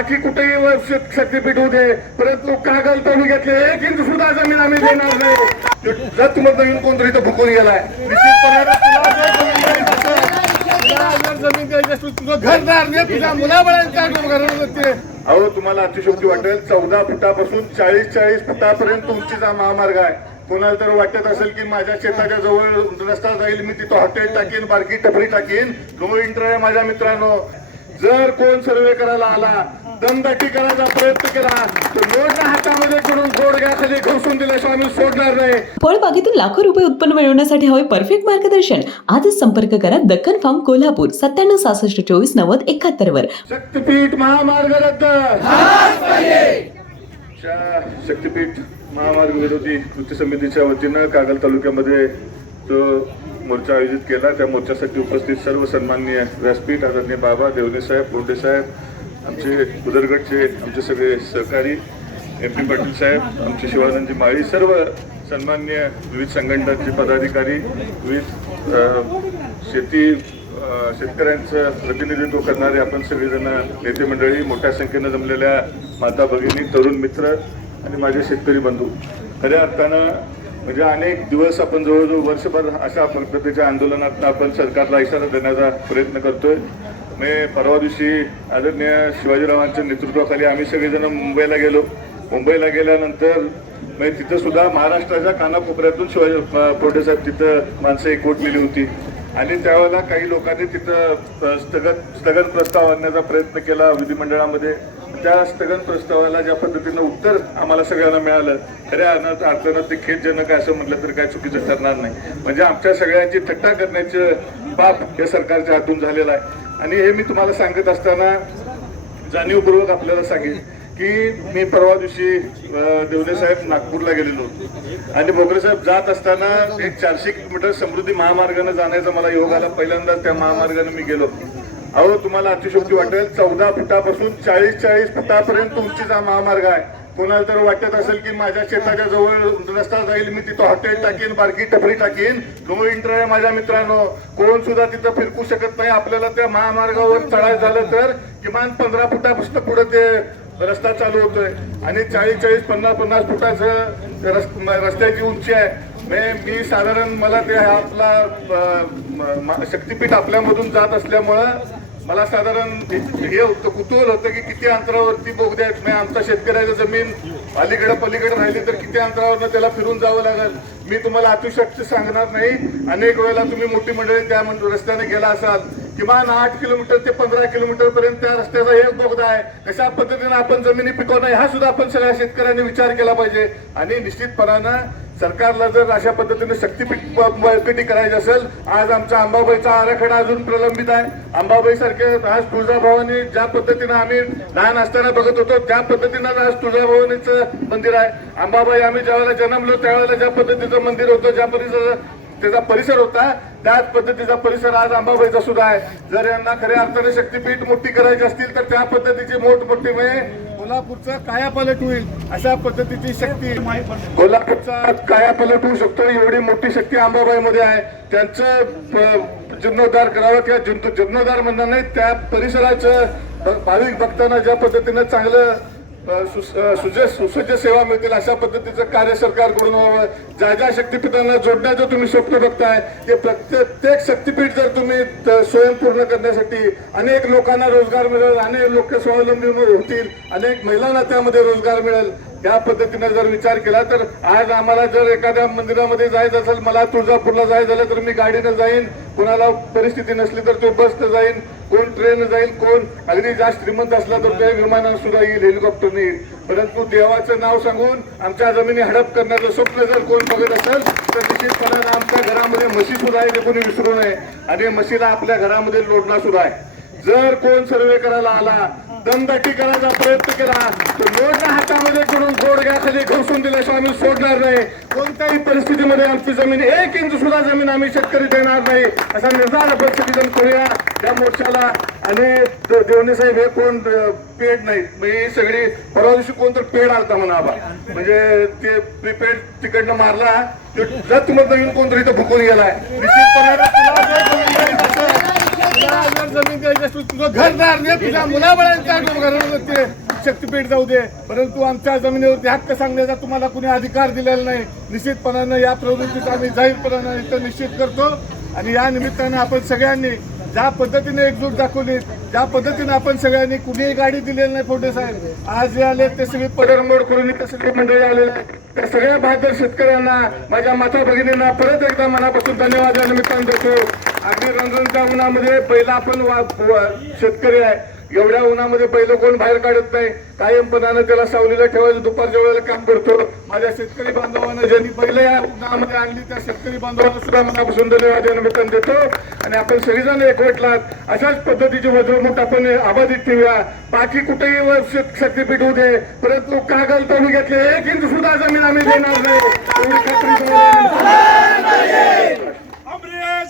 बाकी कुठेही शक्तीपीठ होऊ दे. परंतु कागल घेतले. एक इंच सुद्धा जमीन आम्ही देणार नाही. जर तुम्हाला नवीन कोणतरी तर भुकून गेलाय. जमीन द्यायची तुझं घरदार दे तुझ्या मुलाबाळांच्या अहो तुम्हाला अतिशोक्ती वाटेल. चौदा फुटापासून चाळीस चाळीस फुटापर्यंत उंचीचा महामार्ग आहे. कोणाला तर वाटत असेल की माझ्या शेताच्या जवळ रस्ता जाईल मी तिथं हॉटेल टाकीन बारकी टपरी टाकीन. नो इंटर आहे माझ्या मित्रांनो. जर कोण सर्वे करायला आला दमदाटी करायचा प्रयत्न केला. तर नोटला हातामध्ये करून गोडग्याखाली घुसून दिल्याशिवाय आम्ही सोडणार नाही. फळबागेतून लाखो रुपये उत्पन्न मिळवण्यासाठी हवे परफेक्ट मार्गदर्शन. आजच संपर्क करा दक्कन फार्म कोल्हापूर सत्त्याण्णव सहासष्ट चोवीस नव्वद एकाहत्तर वर. शक्तीपीठ महामार्ग रद्द शक्तीपीठ महामार्ग विरोधी कृती समितीच्या वतीनं कागल तालुक्यामध्ये तो मोर्चा आयोजित केला. त्या मोर्चासाठी उपस्थित सर्व सन्माननीय व्यासपीठ आदरणीय बाबा देवणे साहेब बोंडे साहेब आमचे उदरगडचे आमचे सगळे सहकारी एम पी पाटील साहेब आमचे शिवानंदजी माळी सर्व सन्मान्य विविध संघटनांचे पदाधिकारी विविध शेती शेतकऱ्यांचं प्रतिनिधित्व करणारे आपण सगळेजण नेते मंडळी मोठ्या संख्येनं जमलेल्या माता भगिनी तरुण मित्र आणि माझे शेतकरी बंधू. खऱ्या अर्थानं म्हणजे अनेक दिवस आपण जवळजवळ वर्षभर अशा पद्धतीच्या आंदोलनात आपण सरकारला इशारा देण्याचा प्रयत्न करतोय. मी परवा दिवशी आदरणीय शिवाजीरावांच्या नेतृत्वाखाली आम्ही सगळेजण मुंबईला गेलो. मुंबईला गेल्यानंतर म्हणजे तिथं सुद्धा महाराष्ट्राच्या कानाकोपऱ्यातून शिवाजी पोटे साहेब तिथं माणसं एकवटलेली होती. आणि त्यावेळेला काही लोकांनी तिथं स्थगन स्थगन प्रस्ताव आणण्याचा प्रयत्न केला विधिमंडळामध्ये. त्या स्थगन प्रस्तावाला ज्या पद्धतीनं उत्तर आम्हाला सगळ्यांना मिळालं खऱ्या अर्थानं अर्थानं ते खेदजनक असं म्हटलं तर काय चुकीचं ठरणार नाही. म्हणजे आमच्या सगळ्यांची थट्टा करण्याचं पाप या सरकारच्या हातून झालेलं आहे. आणि हे मी तुम्हाला सांगत असताना जाणीवपूर्वक आपल्याला सांगेन की मी परवा दिवशी अ, देवले साहेब नागपूरला गेलेलो होतो. आणि बोगरे साहेब जात असताना एक चारशे किलोमीटर समृद्धी महामार्गाने जाण्याचा मला योग आला. पहिल्यांदा त्या महामार्गाने मी गेलो. अहो तुम्हाला अतिशोक्ती वाटेल चौदा फुटापासून चाळीस चाळीस फुटापर्यंत उंचीचा महामार्ग आहे. कोणाला तर वाटत असेल की माझ्या शेताच्या जवळ रस्ता जाईल मी तिथं हॉटेल टाकीन बारकी टपरी टाकीन. नो इंटर आहे माझ्या मित्रांनो. कोण सुद्धा तिथं फिरकू शकत नाही. आपल्याला त्या महामार्गावर चढायचं झालं तर किमान पंधरा फुटापासून पुढे ते रस्ता चालू होतोय. आणि चाळीस चाळीस पन्नास पन्नास फुटाचं रस्त्याची उंची आहे. म्हणजे मी साधारण मला ते हा आपला अ, शक्तीपीठ आपल्यामधून जात असल्यामुळं मला साधारण हे होतं कुतूहल होतं की किती अंतरावरती बोगदे आहेत? म्हणजे आमच्या शेतकऱ्याची जमीन अलीकडे पलीकडे राहिली तर किती अंतरावरनं त्याला फिरून जावं लागेल? मी तुम्हाला अतिशक्ती सांगणार नाही. अनेक वेळेला तुम्ही मोठी मंडळी त्या रस्त्याने गेला असाल. किमान आठ किलोमीटर ते पंधरा किलोमीटर पर्यंत त्या रस्त्याचा एक बोगदा आहे. कशा पद्धतीने आपण जमिनी पिकवणं हा सुद्धा आपण सगळ्या शेतकऱ्यांनी विचार केला पाहिजे. आणि निश्चितपणानं सरकारला जर अशा पद्धतीने शक्तीपीठ बळकटी करायची असेल आज आमचा अंबाबाईचा आराखडा अजून प्रलंबित आहे. अंबाबाई सारखे आज तुळजाभवानी ज्या पद्धतीनं आम्ही लहान असताना बघत होतो त्या पद्धतीनं आज तुळजाभवानीचं मंदिर आहे. अंबाबाई आम्ही ज्यावेळेला जन्मलो त्यावेळेला ज्या पद्धतीचं मंदिर होतं ज्या पद्धतीचं त्याचा परिसर होता. त्याच पद्धतीचा परिसर आज अंबाबाईचा सुद्धा आहे. जर यांना खऱ्या अर्थाने शक्तीपीठ मोठी करायची असतील तर त्या पद्धतीची मोठमोठी म्हणजे कोल्हापूरचा कायापालट होईल अशा पद्धतीची शक्ती. कोल्हापूरचा कायापालट होऊ शकतो. एवढी मोठी शक्ती अंबाबाईमध्ये आहे. त्यांचं प- जीर्णोद्धार करावं किंवा जीर्णोद्धार म्हणणार नाही त्या परिसराचं भाविक भक्तांना ज्या पद्धतीनं चांगलं सुस- सुसज्ज सेवा मिळतील अशा पद्धतीचं कार्य सरकारकडून व्हावं ज्या ज्या शक्तीपीठांना जोडण्याचं तुम्ही स्वप्न बघताय ते प्रत्येक शक्तीपीठ जर तुम्ही स्वयंपूर्ण करण्यासाठी अनेक लोकांना रोजगार मिळेल अनेक लोक स्वावलंबी होतील अनेक महिलांना त्यामध्ये रोजगार मिळेल या पद्धतीने जर विचार केला तर आज आम्हाला जर एखाद्या मंदिरामध्ये जायचं असेल मला तुळजापूरला जायचं झालं तर मी गाडीनं जाईन कोणाला परिस्थिती नसली तर तो बसनं जाईन कोण ट्रेन जाईल कोण अगदी जास्त श्रीमंत असला तर त्या विमानानं सुद्धा येईल हेलिकॉप्टरने येईल. परंतु देवाचं नाव सांगून आमच्या जमिनी हडप करण्याचं स्वप्न जर कोण बघत असेल तर निश्चितपणानं आमच्या घरामध्ये म्हशी सुद्धा आहे ते कोणी विसरू नये. आणि म्हशीला आपल्या घरामध्ये लोढणं सुद्धा आहे. जर कोण सर्वे करायला आला दमदाटी करायचा प्रयत्न केला तर नोटला हातामध्ये करून घुसून दिल्याशिवाय आम्ही सोडणार नाही. कोणत्याही परिस्थितीमध्ये आमची जमीन एक इंच सुद्धा जमीन आम्ही शेतकरी देणार नाही. असा निर्धार आपण सगळेजण करूया. त्या मोर्चाला आणि देवणी देवणे साहेब हे कोण पेड नाही. म्हणजे सगळी परवा दिवशी कोण तर पेड आलता म्हणा आबा म्हणजे ते प्रीपेड तिकडनं मारला ते जर तुम्हाला नवीन कोणतरी इथं भुकून गेलाय. जमीन द्यायची असेल, तुझं तुझ्या शक्तीपीठ जाऊ दे परंतु आमच्या जमिनीवरती हक्क सांगण्याचा तुम्हाला कुणी अधिकार दिलेला नाही. निश्चितपणानं या प्रवृत्तीचा आम्ही जाहीरपणानं इथं निश्चित करतो आणि या निमित्तानं आपण सगळ्यांनी ज्या पद्धतीने एकजूट दाखवली ज्या पद्धतीने आपण सगळ्यांनी कुणीही गाडी दिलेली नाही फोटे साहेब. आज जे आले ते सगळे पडरमोड करून इथे सगळे मंडळी आलेले आहेत. त्या सगळ्या बहादूर शेतकऱ्यांना माझ्या माता भगिनींना परत एकदा मनापासून धन्यवाद या निमित्तानं देतो. अगदी रंजनच्या उन्हामध्ये पहिला आपण वा- वा- शेतकरी आहे. एवढ्या उन्हामध्ये पहिलं कोण बाहेर काढत नाही. कायमपणानं त्याला सावलीला ठेवायचं. दुपारच्या वेळेला काम करतो. माझ्या शेतकरी बांधवांना ज्यांनी पहिलं या उन्हामध्ये आणली त्या शेतकरी बांधवांना सुद्धा मनापासून धन्यवाद निमित्तान देतो. आणि आपण सगळेजण एकवटलात अशाच पद्धतीची वजवणूक आपण आबाधित ठेवूया. बाकी कुठेही वर शेत- शक्तीपीठ होऊ दे. परंतु कागल तालुक्यातले एक इंच सुद्धा जमीन आम्ही देणार नाही. खात्री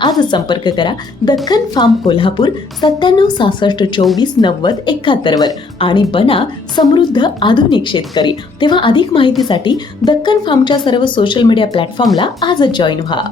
आजच संपर्क करा दक्कन फार्म कोल्हापूर सत्त्याण्णव सहासष्ट चोवीस नव्वद एकाहत्तरवर आणि बना समृद्ध आधुनिक शेतकरी. तेव्हा अधिक माहितीसाठी दक्कन फार्मच्या सर्व सोशल मीडिया प्लॅटफॉर्मला आजच जॉईन व्हा.